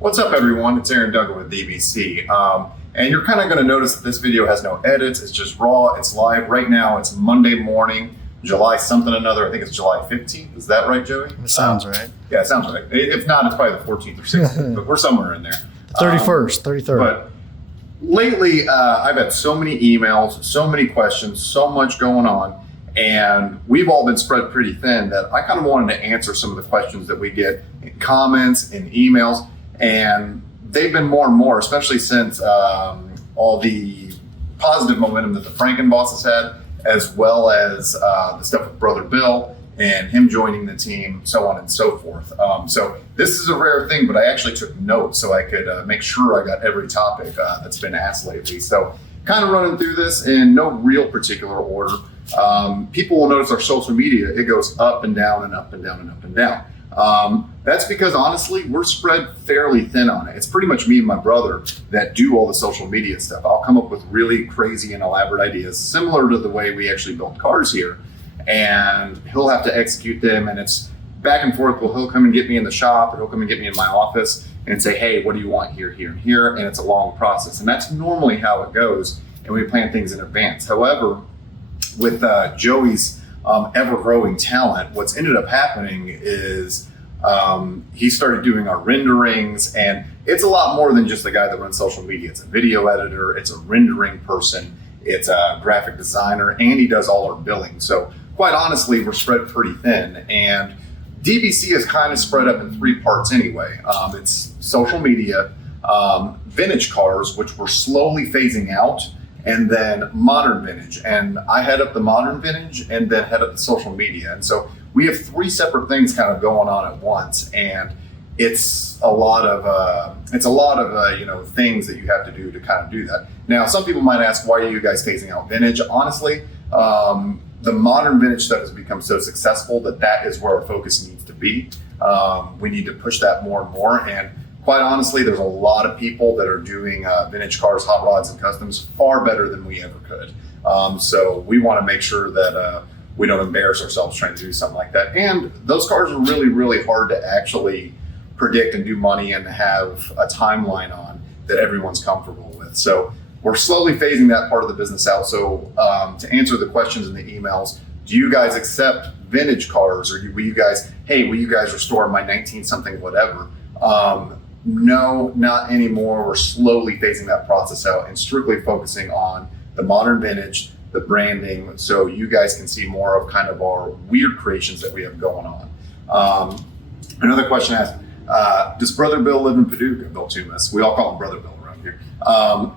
What's up, everyone? It's Duncan with dBc. And you're kind of going to notice that this video has no edits. It's just raw. It's live. Right now, it's Monday morning, July something or another. I think it's July 15th. Is that right, Joey? It sounds right. Yeah, it sounds right. If not, it's probably the 14th or 16th, but we're somewhere in there. 31st, 33rd. But lately, I've had so many emails, so many questions, so much going on. And we've all been spread pretty thin that I kind of wanted to answer some of the questions that we get in comments, in emails, and they've been more and more, especially since all the positive momentum that the FrankenBoss has had, as well as the stuff with Brother Bill and him joining the team, so on and so forth. So this is a rare thing, but I actually took notes so I could make sure I got every topic that's been asked lately. So kind of running through this in no real particular order. People will notice our social media, it goes up and down and up and down and up and down. That's because honestly, we're spread fairly thin on it. It's pretty much me and my brother that do all the social media stuff. I'll come up with really crazy and elaborate ideas, similar to the way we actually build cars here, and he'll have to execute them, and it's back and forth. Well, he'll come and get me in the shop, or he'll come and get me in my office and say, hey, what do you want here, here, and here? And it's a long process, and that's normally how it goes, and we plan things in advance. However, with Joey's ever-growing talent, what's ended up happening is he started doing our renderings, and it's a lot more than just the guy that runs social media. It's a video editor, it's a rendering person, it's a graphic designer, and he does all our billing. So quite honestly, we're spread pretty thin, and dBc is kind of spread up in three parts anyway. It's social media, vintage cars, which we're slowly phasing out, and then modern vintage. And I head up the modern vintage and then head up the social media. And so we have three separate things kind of going on at once. And it's a lot of things that you have to do to kind of do that. Now, some people might ask, why are you guys phasing out vintage? Honestly, the modern vintage stuff has become so successful that is where our focus needs to be. We need to push that more and more. And quite honestly, there's a lot of people that are doing vintage cars, hot rods, and customs far better than we ever could. So we want to make sure that we don't embarrass ourselves trying to do something like that. And those cars are really, really hard to actually predict and do money and have a timeline on that everyone's comfortable with. So we're slowly phasing that part of the business out. So to answer the questions in the emails, do you guys accept vintage cars, or will you guys restore my 19-something whatever? No, not anymore. We're slowly phasing that process out and strictly focusing on the modern vintage, the branding, so you guys can see more of kind of our weird creations that we have going on. Another question asked, does Brother Bill live in Paducah? Bill Tumas. We all call him Brother Bill around here.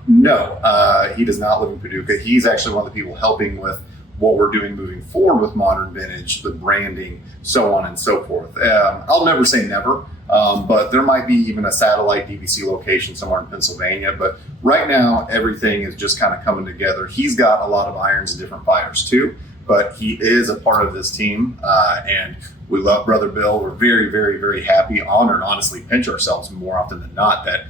No, he does not live in Paducah. He's actually one of the people helping with what we're doing moving forward with modern vintage, the branding, so on and so forth. I'll never say never, but there might be even a satellite dBc location somewhere in Pennsylvania. But right now, everything is just kind of coming together. He's got a lot of irons and different fires too, but he is a part of this team, and we love Brother Bill. We're very, very, very happy, honored, honestly pinch ourselves more often than not that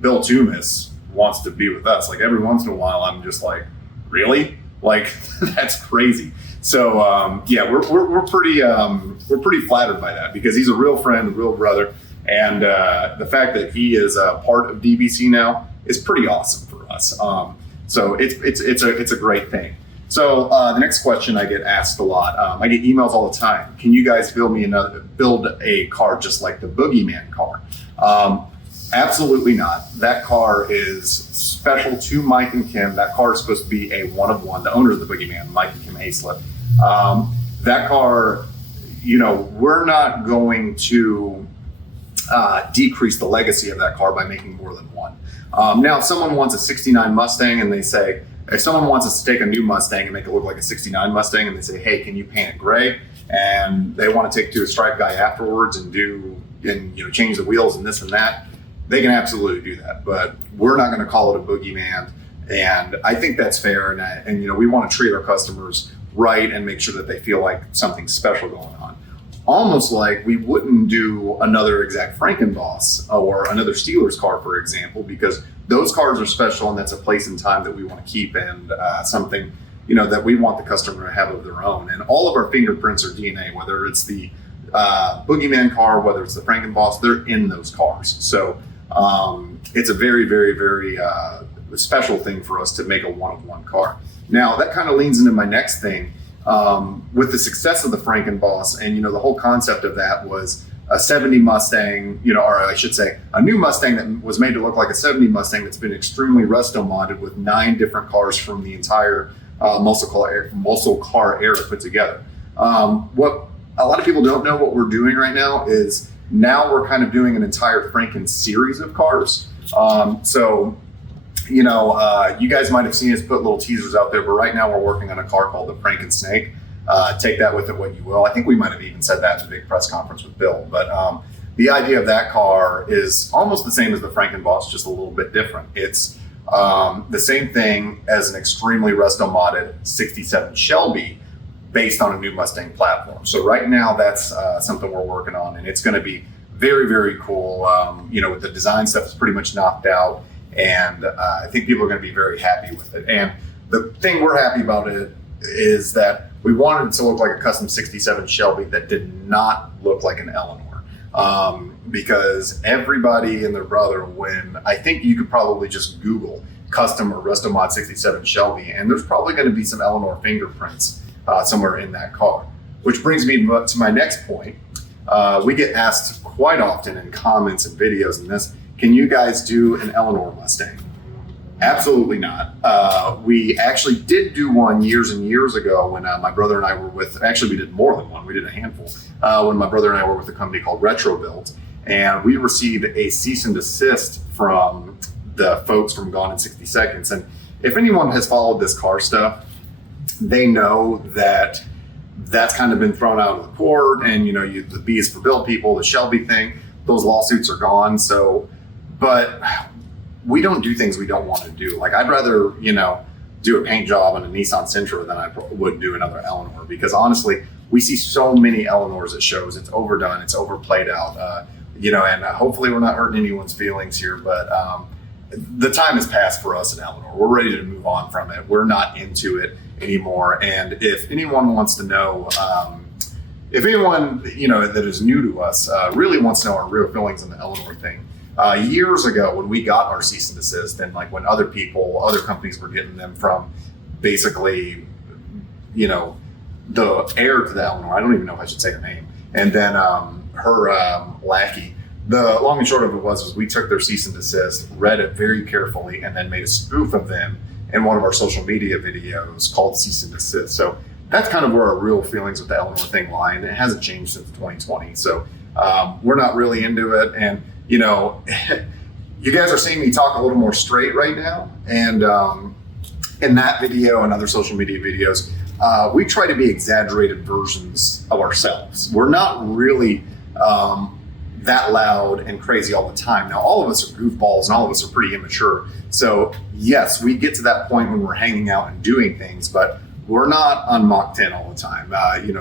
Bill Tumas wants to be with us. Like every once in a while, I'm just like, really? Like that's crazy. So yeah, we're pretty flattered by that, because he's a real friend, a real brother, and the fact that he is a part of dBc now is pretty awesome for us. So it's a great thing. So the next question I get asked a lot. I get emails all the time. Can you guys build a car just like the Boogeyman car? Absolutely not. That car is special to Mike and Kim. That car is supposed to be a one of one. The owners of the Boogeyman, Mike and Kim Hayslip. That car, we're not going to decrease the legacy of that car by making more than one. Now, if someone wants a 69 Mustang and if someone wants us to take a new Mustang and make it look like a 69 Mustang and they say, hey, can you paint it gray? And they want to take it to a stripe guy afterwards and change the wheels and this and that, they can absolutely do that, but we're not going to call it a Boogeyman. And I think that's fair. And we want to treat our customers right and make sure that they feel like something special going on. Almost like we wouldn't do another exact FrankenBoss or another Steelers car, for example, because those cars are special and that's a place and time that we want to keep, and something, that we want the customer to have of their own. And all of our fingerprints are DNA, whether it's the boogeyman car, whether it's the FrankenBoss, they're in those cars. So it's a very, very, very special thing for us to make a one-of-one car. Now that kind of leans into my next thing. With the success of the FrankenBoss, and the whole concept of that was a 70 Mustang, or I should say a new Mustang that was made to look like a 70 Mustang that's been extremely resto modded with 9 different cars from the entire muscle car era put together. What a lot of people don't know what we're doing right now is now we're kind of doing an entire Franken series of cars. You guys might have seen us put little teasers out there, but right now we're working on a car called the Franken Snake. Take that with it what you will. I think we might have even said that at the big press conference with Bill. But the idea of that car is almost the same as the FrankenBoss, just a little bit different. It's the same thing as an extremely resto modded 67 Shelby based on a new Mustang platform. So right now that's something we're working on, and it's going to be very, very cool. With the design stuff is pretty much knocked out, and I think people are going to be very happy with it. And the thing we're happy about it is that we wanted it to look like a custom 67 Shelby that did not look like an Eleanor. Because everybody and their brother, when I think you could probably just Google custom or resto mod 67 Shelby, and there's probably going to be some Eleanor fingerprints somewhere in that car. Which brings me to my next point. We get asked quite often in comments and videos in this, can you guys do an Eleanor Mustang? Absolutely not. We actually did do one years and years ago when my brother and I were with, actually we did more than one, we did a handful, when my brother and I were with a company called Retrobuilt, and we received a cease and desist from the folks from Gone in 60 Seconds. And if anyone has followed this car stuff, they know that that's kind of been thrown out of the court, and the B is for build people, the Shelby thing, those lawsuits are gone. So, but we don't do things we don't want to do. Like I'd rather, do a paint job on a Nissan Sentra than I would do another Eleanor, because honestly, we see so many Eleanors at shows. It's overdone, it's overplayed out, and hopefully we're not hurting anyone's feelings here, but the time has passed for us at Eleanor. We're ready to move on from it. We're not into it anymore. And if anyone wants to know, if anyone, that is new to us, really wants to know our real feelings on the Eleanor thing, years ago when we got our cease and desist, and like when other companies were getting them from basically, the heir to the Eleanor, I don't even know if I should say her name, and then her lackey. The long and short of it was we took their cease and desist, read it very carefully, and then made a spoof of them in one of our social media videos called Cease and Desist. So that's kind of where our real feelings with the Eleanor thing lie, and it hasn't changed since 2020. So we're not really into it, and you guys are seeing me talk a little more straight right now, and in that video and other social media videos, we try to be exaggerated versions of ourselves. We're not really that loud and crazy all the time. Now, all of us are goofballs and all of us are pretty immature. So yes, we get to that point when we're hanging out and doing things, but we're not on Mach 10 all the time.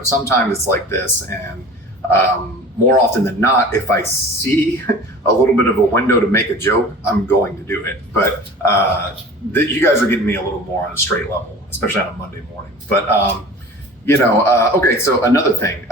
Sometimes it's like this, and more often than not, if I see a little bit of a window to make a joke, I'm going to do it. But you guys are getting me a little more on a straight level, especially on a Monday morning. But okay, so another thing,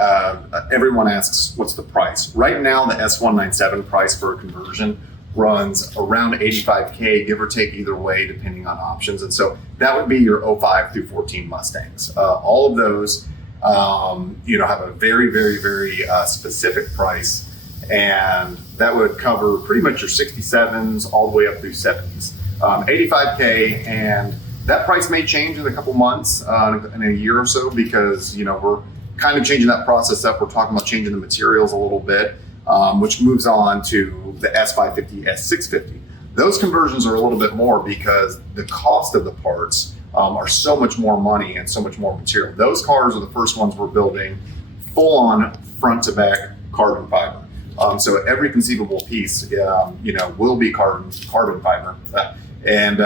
everyone asks, what's the price? Right now, the S197 price for a conversion runs around $85K, give or take either way, depending on options. And so that would be your 05 through 14 Mustangs. All of those, have a very, very, very specific price. And that would cover pretty much your 67s all the way up through 70s. 85K, and that price may change in a couple months, in a year or so, because we're kind of changing that process up. We're talking about changing the materials a little bit, which moves on to the S550, S650. Those conversions are a little bit more because the cost of the parts are so much more money and so much more material. Those cars are the first ones we're building full on front to back carbon fiber. So every conceivable piece, will be carbon fiber. And,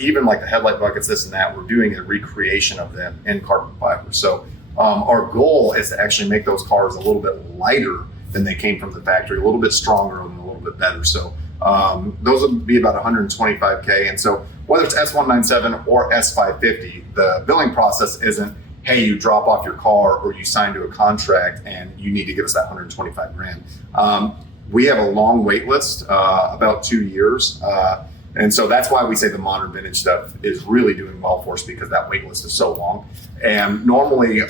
even like the headlight buckets, this and that, we're doing a recreation of them in carbon fiber. So our goal is to actually make those cars a little bit lighter than they came from the factory, a little bit stronger and a little bit better. So those would be about 125K. And so whether it's S197 or S550, the billing process isn't hey, you drop off your car or you sign to a contract and you need to give us that 125 grand. We have a long wait list, about 2 years. And so that's why we say the modern vintage stuff is really doing well for us, because that wait list is so long. And normally,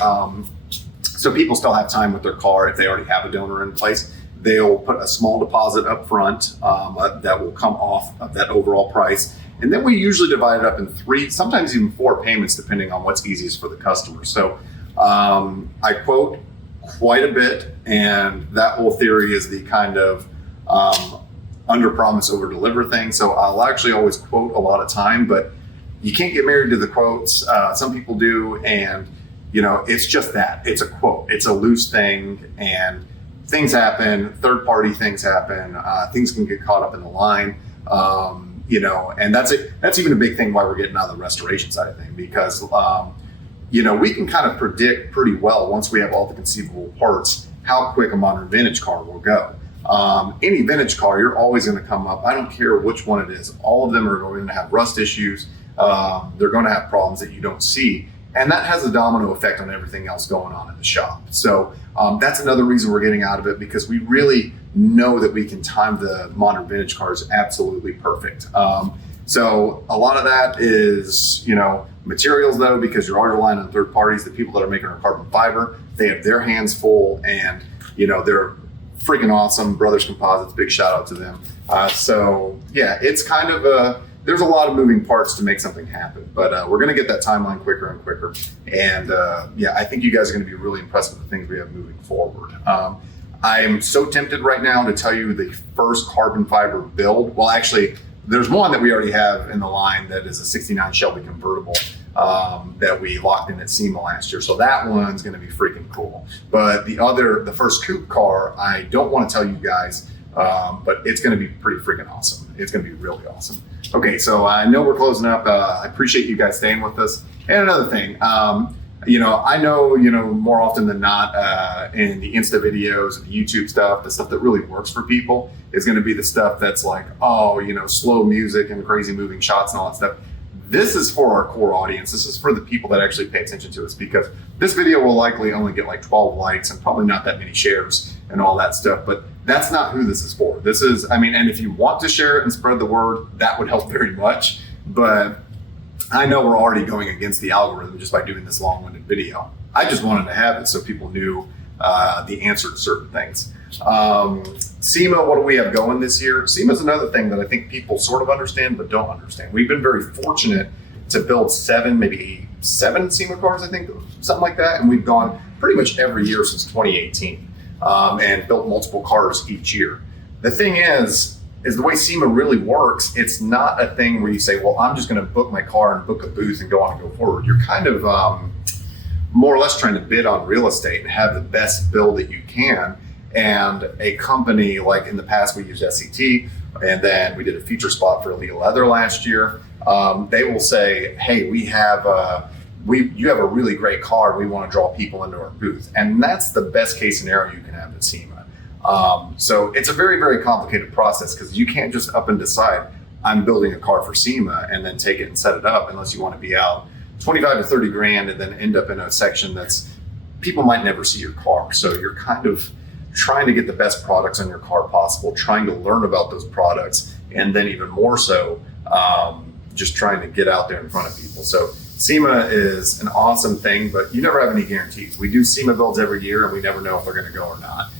so people still have time with their car if they already have a donor in place. They'll put a small deposit up front that will come off of that overall price. And then we usually divide it up in 3, sometimes even 4 payments, depending on what's easiest for the customer. So I quote quite a bit, and that whole theory is the kind of under promise, over deliver thing. So I'll actually always quote a lot of time, but you can't get married to the quotes. Some people do, and it's just that. It's a quote. It's a loose thing, and things happen. Third party things happen. Things can get caught up in the line. And that's it. That's even a big thing why we're getting out of the restoration side of things, because we can kind of predict pretty well, once we have all the conceivable parts, how quick a modern vintage car will go. Any vintage car, you're always going to come up. I don't care which one it is. All of them are going to have rust issues. They're going to have problems that you don't see. And that has a domino effect on everything else going on in the shop. So that's another reason we're getting out of it, because we really know that we can time the modern vintage cars absolutely perfect. So a lot of that is, materials though, because you're already relying on third parties. The people that are making our carbon fiber, they have their hands full, and they're freaking awesome. Brothers Composites, big shout out to them. So yeah, it's kind of there's a lot of moving parts to make something happen, but we're going to get that timeline quicker and quicker. And I think you guys are going to be really impressed with the things we have moving forward. I'm so tempted right now to tell you the first carbon fiber build. Well, actually, there's one that we already have in the line that is a 69 Shelby convertible that we locked in at SEMA last year. So that one's going to be freaking cool. But the first coupe car, I don't want to tell you guys, but it's going to be pretty freaking awesome. It's going to be really awesome. Okay, so I know we're closing up. I appreciate you guys staying with us. And another thing, I know, more often than not, in the Insta videos and the YouTube stuff, the stuff that really works for people is going to be the stuff that's like, slow music and crazy moving shots and all that stuff. This is for our core audience. This is for the people that actually pay attention to us, because this video will likely only get like 12 likes and probably not that many shares and all that stuff. But that's not who this is for. This is, and if you want to share it and spread the word, that would help very much. But I know we're already going against the algorithm just by doing this long-winded video. I just wanted to have it so people knew the answer to certain things. SEMA, what do we have going this year? SEMA is another thing that I think people sort of understand but don't understand. We've been very fortunate to build 7, maybe 7 SEMA cars, I think, something like that. And we've gone pretty much every year since 2018 and built multiple cars each year. The thing is the way SEMA really works, it's not a thing where you say, well, I'm just going to book my car and book a booth and go on and go forward. You're kind of more or less trying to bid on real estate and have the best build that you can. And a company, like in the past, we used SCT, and then we did a feature spot for Alea Leather last year. They will say, hey, you have a really great car. We want to draw people into our booth. And that's the best case scenario you can have at SEMA. So it's a very, very complicated process, because you can't just up and decide, I'm building a car for SEMA and then take it and set it up, unless you want to be out 25 to 30 grand and then end up in a section that's, people might never see your car. So you're kind of trying to get the best products on your car possible, trying to learn about those products, and then even more so, just trying to get out there in front of people. So SEMA is an awesome thing, but you never have any guarantees. We do SEMA builds every year, and we never know if they're going to go or not.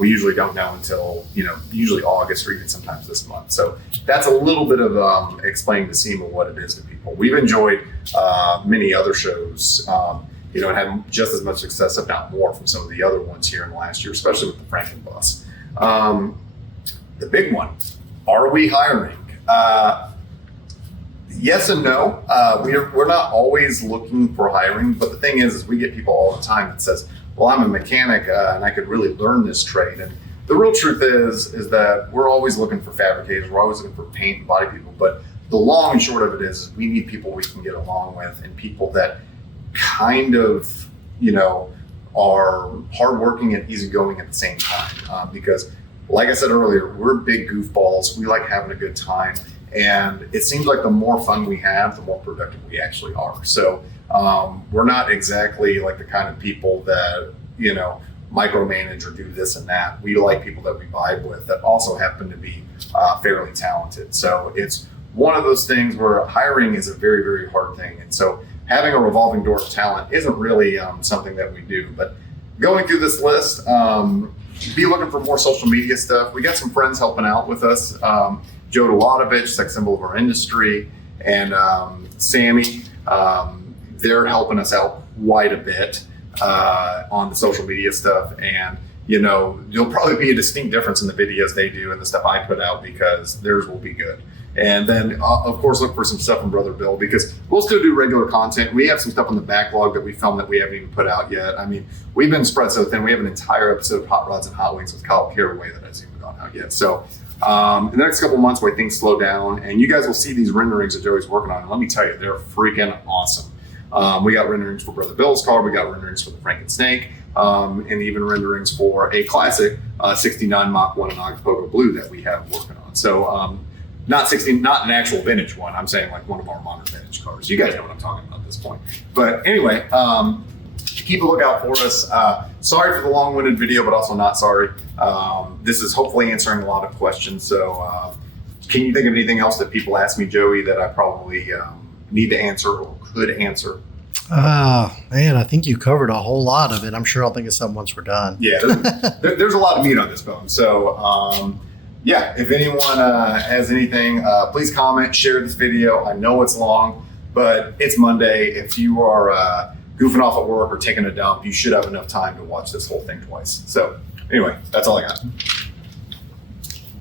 We usually don't know until, usually August or even sometimes this month. So that's a little bit of explaining to SEMA what it is to people. We've enjoyed many other shows, and had just as much success, if not more, from some of the other ones here in the last year, especially with the FrankenBoss. The big one, are we hiring? Yes and no. We're not always looking for hiring, but the thing is we get people all the time that says, well, I'm a mechanic and I could really learn this trade. And the real truth is that we're always looking for fabricators. We're always looking for paint and body people. But the long and short of it is we need people we can get along with, and people that kind of, are hardworking and easygoing at the same time. Because like I said earlier, we're big goofballs. We like having a good time. And it seems like the more fun we have, the more productive we actually are. So we're not exactly like the kind of people that, you know, micromanage or do this and that. We like people that we vibe with that also happen to be fairly talented. So it's one of those things where hiring is a very, very hard thing. And so having a revolving door of talent isn't really something that we do. But going through this list, be looking for more social media stuff. We got some friends helping out with us. Joe Delatovich, sex symbol of our industry, and Sammy. They're helping us out quite a bit on the social media stuff. And, you know, there'll probably be a distinct difference in the videos they do and the stuff I put out because theirs will be good. And then, of course, look for some stuff from Brother Bill because we'll still do regular content. We have some stuff on the backlog that we filmed that we haven't even put out yet. I mean, we've been spread so thin. We have an entire episode of Hot Rods and Hot Wings with Kyle Carraway that hasn't even gone out yet. So in the next couple months, where things slow down, and you guys will see these renderings that Joey's working on. And let me tell you, they're freaking awesome. We got renderings for Brother Bill's car. We got renderings for the Franken Snake, and even renderings for a classic 69 Mach 1 Inox Pogo Blue that we have working on. So not an actual vintage one. I'm saying like one of our modern vintage cars. You guys know what I'm talking about at this point. But anyway, keep a lookout for us. Sorry for the long-winded video, but also not sorry. This is hopefully answering a lot of questions. So can you think of anything else that people ask me, Joey, that I probably need to answer or could answer? Man, I think you covered a whole lot of it. I'm sure I'll think of something once we're done. Yeah, there's a lot of meat on this bone. So yeah, if anyone has anything, please comment, share this video. I know it's long, but it's Monday. If you are goofing off at work or taking a dump, you should have enough time to watch this whole thing twice. So anyway, that's all I got.